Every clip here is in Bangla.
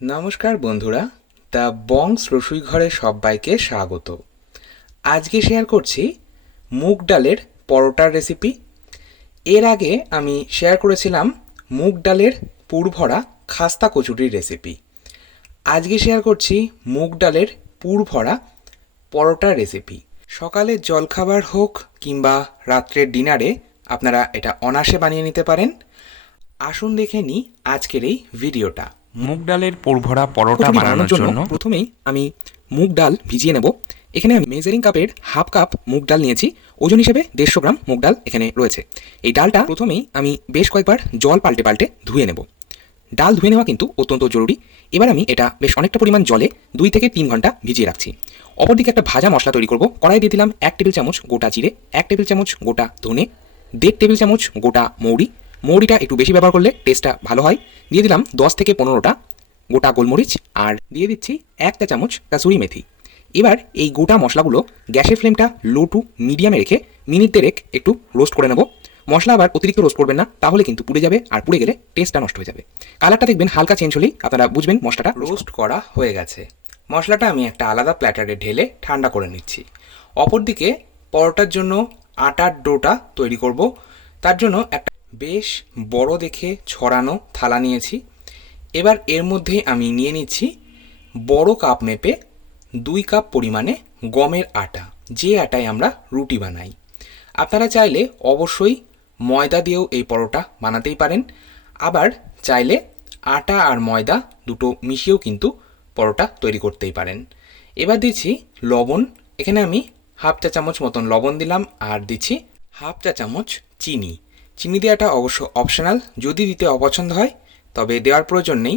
নমস্কার বন্ধুরা, দ্য বংস রসুইঘরে সবাইকে স্বাগত। আজকে শেয়ার করছি মুগ ডালের পরোটার রেসিপি। এর আগে আমি শেয়ার করেছিলাম মুগ ডালের পুরভরা খাস্তা কচুরির রেসিপি। আজকে শেয়ার করছি মুগ ডালের পুরভরা পরোটার রেসিপি। সকালের জলখাবার হোক কিংবা রাত্রের ডিনারে আপনারা এটা অনায়াসে বানিয়ে নিতে পারেন। আসুন দেখে নিই আজকের এই ভিডিওটা। মুগ ডালের পুরভরা পরোটা বানানোর জন্য প্রথমেই আমি মুগ ডাল ভিজিয়ে নেব। এখানে আমি মেজারিং কাপের হাফ কাপ মুগ ডাল নিয়েছি। ওজন হিসেবে 150 গ্রাম মুগ ডাল এখানে রয়েছে। এই ডালটা প্রথমেই আমি বেশ কয়েকবার জল পাল্টে পাল্টে ধুয়ে নেব। ডাল ধুয়ে নেওয়া কিন্তু অত্যন্ত জরুরি। এবার আমি এটা বেশ অনেকটা পরিমাণ জলে 2 থেকে 3 ঘন্টা ভিজিয়ে রাখছি। অপরদিকে একটা ভাজা মশলা তৈরি করব। কড়াই দিয়ে দিলাম 1 টেবিল চামচ গোটা জিরে, 1 টেবিল চামচ গোটা ধনে, 1.5 টেবিল চামচ গোটা মৌরি। মৌরিটা একটু বেশি ব্যবহার করলে টেস্টটা ভালো হয়। দিয়ে দিলাম 10 থেকে 15টা গোটা গোলমরিচ, আর দিয়ে দিচ্ছি 1 চা চামচ কাসুরি মেথি। এবার এই গোটা মশলাগুলো গ্যাসের ফ্লেমটা লো টু মিডিয়ামে রেখে মিনিট দেড়েক একটু রোস্ট করে নেব। মশলা আবার অতিরিক্ত রোস্ট করবেন না, তাহলে কিন্তু পুড়ে যাবে, আর পুড়ে গেলে টেস্টটা নষ্ট হয়ে যাবে। কালারটা দেখবেন হালকা চেঞ্জ হলেই আপনারা বুঝবেন মশলাটা রোস্ট করা হয়ে গেছে। মশলাটা আমি একটা আলাদা প্ল্যাটারে ঢেলে ঠান্ডা করে নিচ্ছি। অপরদিকে পরোটার জন্য আটার ডোটা তৈরি করব। তার জন্য একটা বেশ বড় দেখে ছড়ানো থালা নিয়েছি। এবার এর মধ্যে আমি নিয়ে নিচ্ছি বড় কাপ মেপে 2 কাপ পরিমাণে গমের আটা, যে আটায় আমরা রুটি বানাই। আপনারা চাইলে অবশ্যই ময়দা দিয়েও এই পরোটা বানাতেই পারেন, আবার চাইলে আটা আর ময়দা দুটো মিশিয়েও কিন্তু পরোটা তৈরি করতেই পারেন। এবার দিচ্ছি লবণ। এখানে আমি হাফ চা চামচ মতন লবণ দিলাম, আর দিচ্ছি হাফ চা চামচ চিনি। চিনি দেওয়াটা অবশ্য অপশনাল, যদি দিতে অপছন্দ হয় তবে দেওয়ার প্রয়োজন নেই।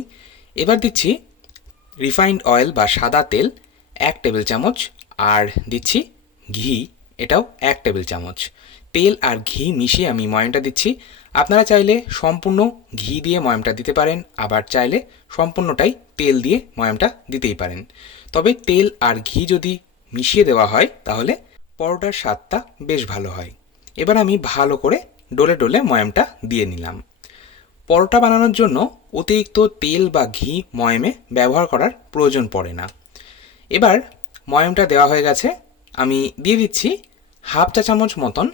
এবার দিচ্ছি রিফাইন্ড অয়েল বা সাদা তেল 1 টেবিল চামচ, আর দিচ্ছি ঘি, এটাও 1 টেবিল চামচ। তেল আর ঘি মিশিয়ে আমি ময়ামটা দিচ্ছি। আপনারা চাইলে সম্পূর্ণ ঘি দিয়ে ময়ামটা দিতে পারেন, আবার চাইলে সম্পূর্ণটাই তেল দিয়ে ময়ামটা দিতেই পারেন। তবে তেল আর ঘি যদি মিশিয়ে দেওয়া হয় তাহলে পরোটার স্বাদটা বেশ ভালো হয়। এবার আমি ভালো করে ডলে ডলে ময়ামটা দিয়ে নিলাম। পরোটা বানানোর জন্য অতিরিক্ত তেল বা ঘি ময়ামে ব্যবহার করার প্রয়োজন পড়ে না। এবার ময়ামটা দেওয়া হয়ে গেছে, আমি দিয়ে দিচ্ছি হাফ চা চামচ মতন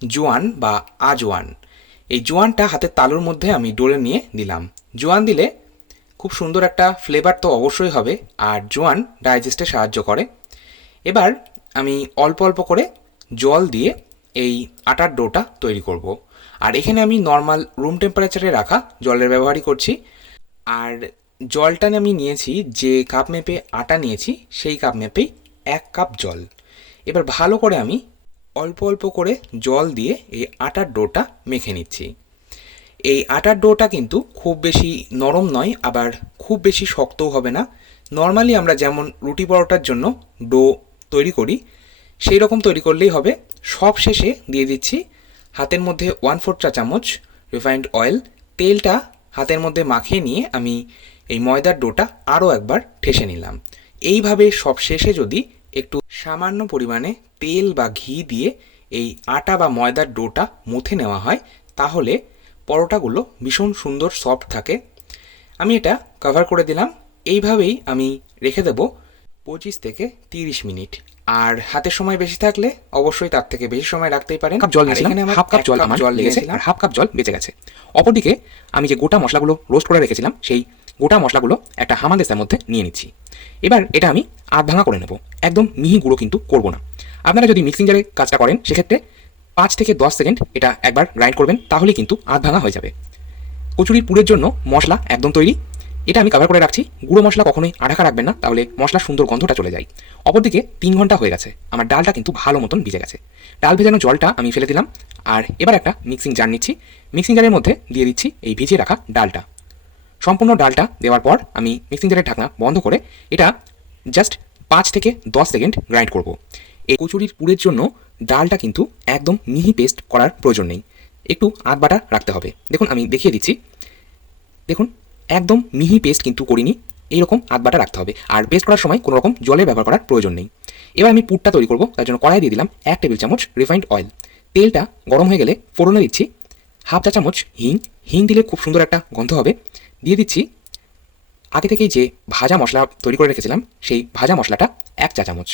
জোয়ান বা আজওয়ান। এই জোয়ানটা হাতের তালুর মধ্যে আমি ডলে নিয়ে দিলাম। জোয়ান দিলে খুব সুন্দর একটা ফ্লেভার তো অবশ্যই হবে, আর জোয়ান ডাইজেস্টে সাহায্য করে। এবার আমি অল্প অল্প করে জল দিয়ে এই আটার ডোটা তৈরি করব। আর এখানে আমি নর্মাল রুম টেম্পারেচারে রাখা জলের ব্যবহারই করছি। আর জলটা আমি নিয়েছি, যে কাপ মেপে আটা নিয়েছি সেই কাপ মেপেই 1 কাপ জল। এবার ভালো করে আমি অল্প অল্প করে জল দিয়ে এই আটার ডোটা মেখে নিচ্ছি। এই আটার ডোটা কিন্তু খুব বেশি নরম নয়, আবার খুব বেশি শক্তও হবে না। নর্মালি আমরা যেমন রুটি পরোটার জন্য ডো তৈরি করি সেই রকম তৈরি করলেই হবে। সব শেষে দিয়ে দিচ্ছি হাতের মধ্যে 1/4 চা চামচ রিফাইন্ড অয়েল। তেলটা হাতের মধ্যে মাখিয়ে নিয়ে আমি এই ময়দার ডোটা আরও একবার ঠেসে নিলাম। এইভাবে সব শেষে যদি একটু সামান্য পরিমাণে তেল বা ঘি দিয়ে এই আটা বা ময়দার ডোটা মুথে নেওয়া হয়, তাহলে পরোটাগুলো ভীষণ সুন্দর সফট থাকে। আমি এটা কভার করে দিলাম। এইভাবেই আমি রেখে দেব 25 থেকে 30 মিনিট। আর হাতের সময় বেশি থাকলে অবশ্যই তার থেকে বেশি সময় রাখতেই পারেন। কাপ জল নিয়েছিলাম, হাফ কাপ জল আমার জল লেগেছে, আর হাফ কাপ জল বেঁচে গেছে। অপরদিকে আমি যে গোটা মশলাগুলো রোস্ট করে রেখেছিলাম সেই গোটা মশলাগুলো একটা হামানদিস্তার মধ্যে নিয়ে নিচ্ছি। এবার এটা আমি আধ ভাঙা করে নেব, একদম মিহি গুঁড়ো কিন্তু করব না। আপনারা যদি মিক্সিং জারে কাজটা করেন সেক্ষেত্রে 5 থেকে 10 সেকেন্ড এটা একবার গ্রাইন্ড করবেন, তাহলেই কিন্তু আধ ভাঙা হয়ে যাবে। কচুরির পুরের জন্য মশলা একদম তৈরি। এটা আমি কভার করে রাখছি। গুঁড়ো মশলা কখনোই আঢাকা রাখবেন না, তাহলে মশলার সুন্দর গন্ধটা চলে যায়। অপরদিকে 3 ঘন্টা হয়ে গেছে, আমার ডালটা কিন্তু ভালো মতন ভিজে গেছে। ডাল ভেজানো জলটা আমি ফেলে দিলাম, আর এবার একটা মিক্সিং জার নিচ্ছি। মিক্সিং জারের মধ্যে দিয়ে দিচ্ছি এই ভিজিয়ে রাখা ডালটা। সম্পূর্ণ ডালটা দেওয়ার পর আমি মিক্সিং জারের ঢাকনা বন্ধ করে এটা জাস্ট 5 থেকে 10 সেকেন্ড গ্রাইন্ড করব। এই কচুরির পুরের জন্য ডালটা কিন্তু একদম মিহি পেস্ট করার প্রয়োজন নেই, একটু আধ বাটা রাখতে হবে। দেখুন আমি দেখিয়ে দিচ্ছি, দেখুন একদম মিহি পেস্ট কিন্তু করিনি, এইরকম আধ বাটা রাখতে হবে। আর পেস্ট করার সময় কোনো রকম জলের ব্যবহার করার প্রয়োজন নেই। এবার আমি পুরটা তৈরি করব, তার জন্য কড়াই দিয়ে দিলাম 1 টেবিল চামচ রিফাইন্ড অয়েল। তেলটা গরম হয়ে গেলে ফোড়নে দিচ্ছি হাফ চা চামচ হিং। হিং দিলে খুব সুন্দর একটা গন্ধ হবে। দিয়ে দিচ্ছি আগে থেকেই যে ভাজা মশলা তৈরি করে রেখেছিলাম সেই ভাজা মশলাটা 1 চা চামচ,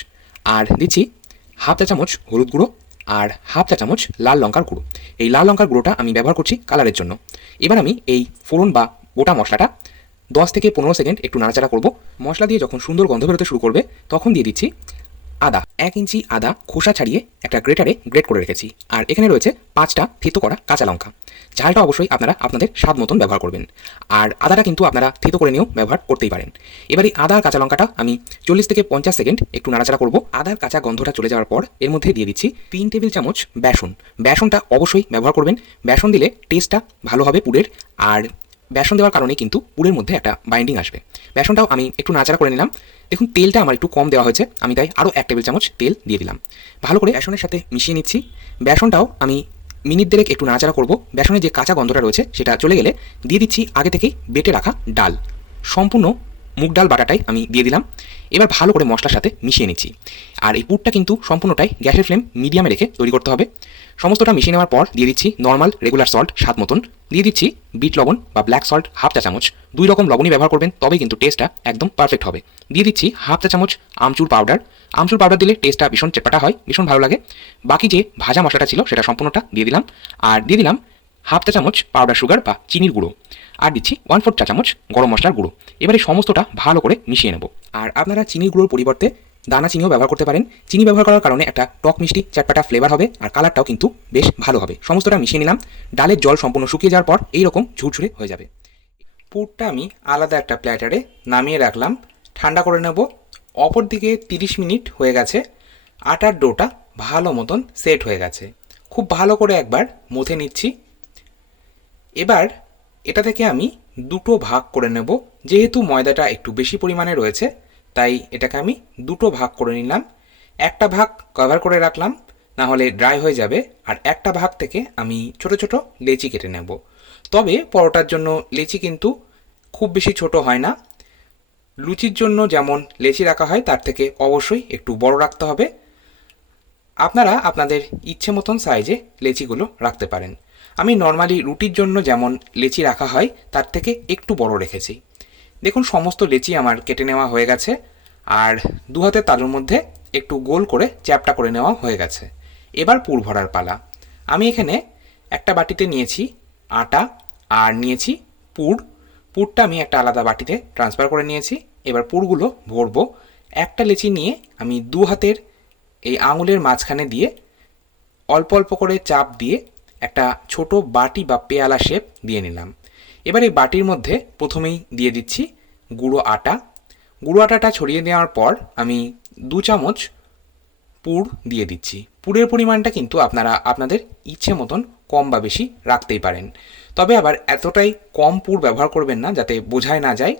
আর দিচ্ছি হাফ চা চামচ হলুদ গুঁড়ো আর হাফ চা চামচ লাল লঙ্কার গুঁড়ো। এই লাল লঙ্কার গুঁড়োটা আমি ব্যবহার করছি কালারের জন্য। এবার আমি এই ফোড়ন বা গোটা মশলাটা 10 থেকে 15 সেকেন্ড একটু নাড়াচাড়া করব। মশলা দিয়ে যখন সুন্দর গন্ধ বেরোতে শুরু করবে তখন দিয়ে দিচ্ছি আদা। 1 ইঞ্চি আদা খোসা ছাড়িয়ে একটা গ্রেটারে গ্রেট করে রেখেছি। আর এখানে রয়েছে 5টা থেতো করা কাঁচা লঙ্কা। ঝালটা অবশ্যই আপনারা আপনাদের স্বাদ মতন ব্যবহার করবেন, আর আদাটা কিন্তু আপনারা থেতো করে নিয়েও ব্যবহার করতেই পারেন। এবার এই আদা আর কাঁচা লঙ্কাটা আমি 40 থেকে 50 সেকেন্ড একটু নাড়াচাড়া করব। আদার কাঁচা গন্ধটা চলে যাওয়ার পর এর মধ্যে দিয়ে দিচ্ছি 3 টেবিল চামচ বেসন। বেসনটা অবশ্যই ব্যবহার করবেন, বেসন দিলে টেস্টটা ভালো হবে পুরের, আর বেসন দেওয়ার কারণে কিন্তু পুরের মধ্যে একটা বাইন্ডিং আসবে। বেসনটাও আমি একটু নাড়াচাড়া করে নিলাম। দেখুন তেলটা আমার একটু কম দেওয়া হয়েছে, আমি তাই আরও 1 টেবিল চামচ তেল দিয়ে দিলাম। ভালো করে বেসনের সাথে মিশিয়ে নিচ্ছি। বেসনটাও আমি মিনিট দেড়েক একটু নাড়াচাড়া করব। বেসনের যে কাঁচা গন্ধটা রয়েছে সেটা চলে গেলে দিয়ে দিচ্ছি আগে থেকেই বেটে রাখা ডাল। সম্পূর্ণ মুগ ডাল বাটাটাই আমি দিয়ে দিলাম। এবার ভালো করে মশলার সাথে মিশিয়ে নিচ্ছি। আর এই পুরটা কিন্তু সম্পূর্ণটাই গ্যাসের ফ্লেম মিডিয়ামে রেখে তৈরি করতে হবে। সমস্তটা মিশিয়ে নেওয়ার পর দিয়ে দিচ্ছি নর্মাল রেগুলার সল্ট স্বাদ মতন, দিয়ে দিচ্ছি বিট লবণ বা ব্ল্যাক সল্ট হাফ চা চামচ। 2 রকম লবণই ব্যবহার করবেন, তবে কিন্তু টেস্টটা একদম পারফেক্ট হবে। দিয়ে দিচ্ছি হাফ চা চামচ আমচুর পাউডার। আমচুর পাউডার দিলে টেস্টটা ভীষণ চেটপাটা হয়, ভীষণ ভালো লাগে। বাকি যে ভাজা মশলাটা ছিল সেটা সম্পূর্ণটা দিয়ে দিলাম। আর দিয়ে দিলাম হাফ চা চামচ পাউডার সুগার বা চিনির গুঁড়ো। আর দিচ্ছি 1/4 চা চামচ গরম মশলার গুঁড়ো। এবারে সমস্তটা ভালো করে মিশিয়ে নেব। আর আপনারা চিনির গুঁড়োর পরিবর্তে দানা চিনিও ব্যবহার করতে পারেন। চিনি ব্যবহার করার কারণে একটা টক মিষ্টি চটপাটা ফ্লেভার হবে, আর কালারটাও কিন্তু বেশ ভালো হবে। সমস্তটা মিশিয়ে নিলাম। ডালের জল সম্পূর্ণ শুকিয়ে যাওয়ার পর এইরকম ঝুরঝুরে হয়ে যাবে। পুরটা আমি আলাদা একটা প্ল্যাটারে নামিয়ে রাখলাম, ঠান্ডা করে নেব। অপরদিকে 30 মিনিট হয়ে গেছে। আটার ডোটা ভালো মতন সেট হয়ে গেছে। খুব ভালো করে একবার মথে নিচ্ছি। এবার এটা থেকে আমি দুটো ভাগ করে নেব। যেহেতু ময়দাটা একটু বেশি পরিমাণে রয়েছে তাই এটাকে আমি দুটো ভাগ করে নিলাম। একটা ভাগ কভার করে রাখলাম, না হলে ড্রাই হয়ে যাবে। আর একটা ভাগ থেকে আমি ছোট ছোট লেচি কেটে নেব। তবে পরোটার জন্য লেচি কিন্তু খুব বেশি ছোট হয় না। লুচির জন্য যেমন লেচি রাখা হয় তার থেকে অবশ্যই একটু বড় রাখতে হবে। আপনারা আপনাদের ইচ্ছে মতন সাইজে লেচিগুলো রাখতে পারেন। আমি নর্মালি রুটির জন্য যেমন লেচি রাখা হয় তার থেকে একটু বড় রেখেছি। দেখুন সমস্ত লেচি আমার কেটে নেওয়া হয়ে গেছে, আর দু হাতের তালুর মধ্যে একটু গোল করে চ্যাপটা করে নেওয়া হয়ে গেছে। এবার পুর ভরার পালা। আমি এখানে একটা বাটিতে নিয়েছি আটা আর নিয়েছি পুর। পুরটা আমি একটা আলাদা বাটিতে ট্রান্সফার করে নিয়েছি। এবার পুরগুলো ভরবো। একটা লেচি নিয়ে আমি দু হাতের এই আঙুলের মাঝখানে দিয়ে অল্প অল্প করে চাপ দিয়ে একটা ছোট বাটি বা পেয়ালা শেপ দিয়ে নিলাম। এবার এই বাটির মধ্যে প্রথমেই দিয়ে দিচ্ছি গুঁড়ো আটা। গুঁড়ো আটাটা ছড়িয়ে দেওয়ার পর আমি 2 চামচ পুর দিয়ে দিচ্ছি। পুরের পরিমাণটা কিন্তু আপনারা আপনাদের ইচ্ছে মতন কম বা বেশি রাখতেই পারেন, তবে আবার এতটাই কম পুর ব্যবহার করবেন না যাতে বোঝাই না যায়।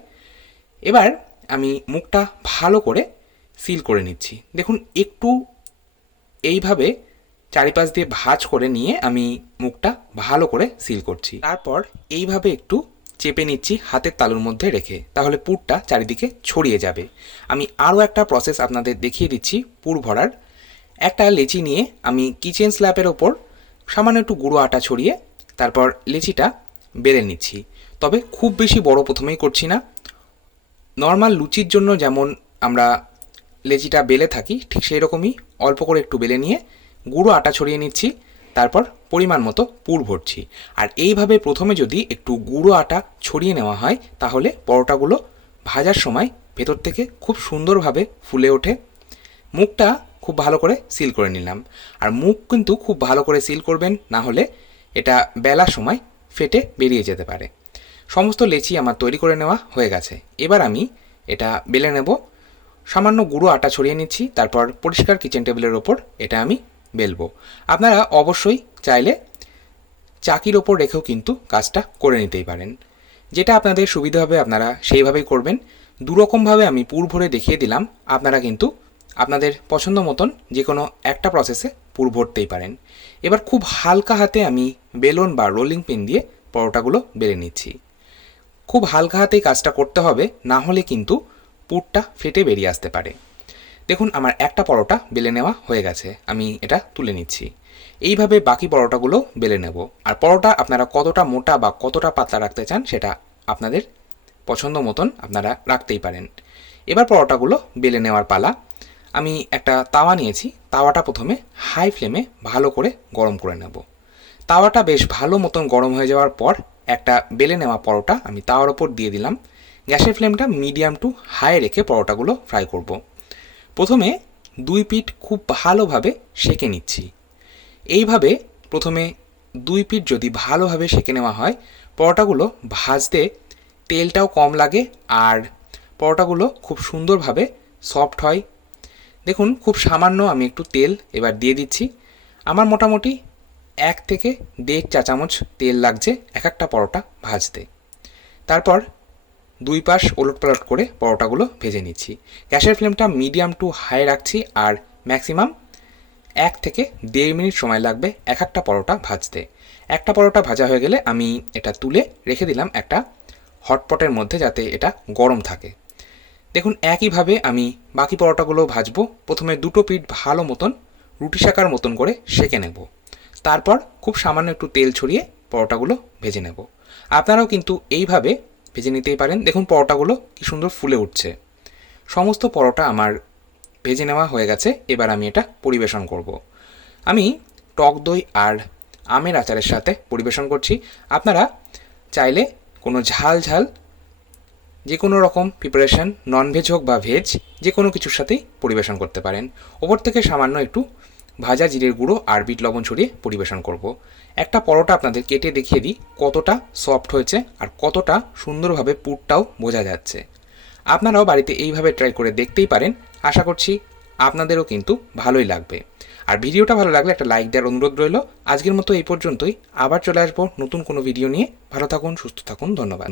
এবার আমি মুখটা ভালো করে সিল করে নিচ্ছি। দেখুন একটু এইভাবে চারিপাশ দিয়ে ভাঁজ করে নিয়ে আমি মুখটা ভালো করে সিল করছি। তারপর এইভাবে একটু চেপে নিচ্ছি হাতের তালুর মধ্যে রেখে, তাহলে পুরটা চারিদিকে ছড়িয়ে যাবে। আমি আরও একটা প্রসেস আপনাদের দেখিয়ে দিচ্ছি পুর ভরার। একটা লেচি নিয়ে আমি কিচেন স্ল্যাপের ওপর সামান্য একটু গুঁড়ো আটা ছড়িয়ে তারপর লেচিটা বেলে নিচ্ছি। তবে খুব বেশি বড় প্রথমেই করছি না। নর্মাল লুচির জন্য যেমন আমরা লেচিটা বেলে থাকি ঠিক সেই রকমই অল্প করে একটু বেলে নিয়ে গুঁড়ো আটা ছড়িয়ে নিচ্ছি। তারপর পরিমাণ মতো পুর ভরছি। আর এইভাবে প্রথমে যদি একটু গুঁড়ো আটা ছড়িয়ে নেওয়া হয় তাহলে পরোটাগুলো ভাজার সময় ভেতর থেকে খুব সুন্দরভাবে ফুলে ওঠে। মুখটা খুব ভালো করে সিল করে নিলাম। আর মুখ কিন্তু খুব ভালো করে সিল করবেন, না হলে এটা বেলার সময় ফেটে বেরিয়ে যেতে পারে। সমস্ত লেচি আমার তৈরি করে নেওয়া হয়ে গেছে। এবার আমি এটা বেলে নেব। সামান্য গুঁড়ো আটা ছড়িয়ে নিচ্ছি, তারপর পরিষ্কার কিচেন টেবিলের ওপর এটা আমি বেলবো। আপনারা অবশ্যই চাইলে চাকির ওপর রেখেও কিন্তু কাজটা করে নিতেই পারেন। যেটা আপনাদের সুবিধা হবে আপনারা সেইভাবেই করবেন। দুরকমভাবে আমি পুর ভরে দেখিয়ে দিলাম, আপনারা কিন্তু আপনাদের পছন্দ মতন যে কোনো একটা প্রসেসে পুর ভরতেই পারেন। এবার খুব হালকা হাতে আমি বেলন বা রোলিং পিন দিয়ে পরোটাগুলো বেলে নিচ্ছি। খুব হালকা হাতেই কাজটা করতে হবে, না হলে কিন্তু পুরটা ফেটে বেরিয়ে আসতে পারে। দেখুন আমার একটা পরোটা বেলে নেওয়া হয়ে গেছে, আমি এটা তুলে নিচ্ছি। এইভাবে বাকি পরোটাগুলো বেলে নেব। আর পরোটা আপনারা কতটা মোটা বা কতটা পাতলা রাখতে চান সেটা আপনাদের পছন্দ মতন আপনারা রাখতেই পারেন। এবার পরোটাগুলো বেলে নেওয়ার পালা। আমি একটা তাওয়া নিয়েছি, তাওয়াটা প্রথমে হাই ফ্লেমে ভালো করে গরম করে নেব। তাওয়াটা বেশ ভালো মতন গরম হয়ে যাওয়ার পর একটা বেলে নেওয়া পরোটা আমি তাওয়ার ওপর দিয়ে দিলাম। গ্যাসের ফ্লেমটা মিডিয়াম টু হাই রেখে পরোটাগুলো ফ্রাই করব। প্রথমে দুই পিঠ খুব ভালোভাবে সেঁকে নিচ্ছি। এইভাবে প্রথমে দুই পিঠ যদি ভালোভাবে সেঁকে নেওয়া হয়, পরোটাগুলো ভাজতে তেলটাও কম লাগে আর পরোটাগুলো খুব সুন্দরভাবে সফট হয়। দেখুন, খুব সামান্য আমি একটু তেল এবার দিয়ে দিচ্ছি। আমার মোটামুটি 1 থেকে 1.5 চা চামচ তেল লাগছে এক একটা পরোটা ভাজতে। তারপর দুই পাশ ওলটপালট করে পরোটাগুলো ভেজে নিচ্ছি। গ্যাসের ফ্লেমটা মিডিয়াম টু হাই রাখছি আর ম্যাক্সিমাম 1 থেকে 1.5 মিনিট সময় লাগবে এক একটা পরোটা ভাজতে। একটা পরোটা ভাজা হয়ে গেলে আমি এটা তুলে রেখে দিলাম একটা হটপটের মধ্যে, যাতে এটা গরম থাকে। দেখুন, একইভাবে আমি বাকি পরোটাগুলো ভাজবো। প্রথমে দুটো পিঠ ভালো মতন রুটি সেঁকার মতন করে সেঁকে নেব। তারপর খুব সামান্য একটু তেল ছড়িয়ে পরোটাগুলো ভেজে নেব। আপনারাও কিন্তু এইভাবে ভেজে নিতেই পারেন। দেখুন, পরোটাগুলো কি সুন্দর ফুলে উঠছে। সমস্ত পরোটা আমার ভেজে নেওয়া হয়ে গেছে। এবার আমি এটা পরিবেশন করব। আমি টক দই আর আমের আচারের সাথে পরিবেশন করছি। আপনারা চাইলে কোনো ঝাল ঝাল যে কোনো রকম প্রিপারেশন, ননভেজ হোক বা ভেজ, যে কোনো কিছুর সাথেই পরিবেশন করতে পারেন। ওপর থেকে সামান্য একটু ভাজা জিরের গুঁড়ো আর বিট লবণ ছড়িয়ে পরিবেশন করব। একটা পরোটা আপনাদের কেটে দেখিয়ে দিই কতটা সফট হয়েছে আর কতটা সুন্দরভাবে পুরটাও বোঝা যাচ্ছে। আপনারাও বাড়িতে এইভাবে ট্রাই করে দেখতেই পারেন। আশা করছি আপনাদেরও কিন্তু ভালোই লাগবে। আর ভিডিওটা ভালো লাগলে একটা লাইক দেওয়ার অনুরোধ রইল। আজকের মতো এই পর্যন্তই। আবার চলে আসবো নতুন কোনো ভিডিও নিয়ে। ভালো থাকুন, সুস্থ থাকুন। ধন্যবাদ।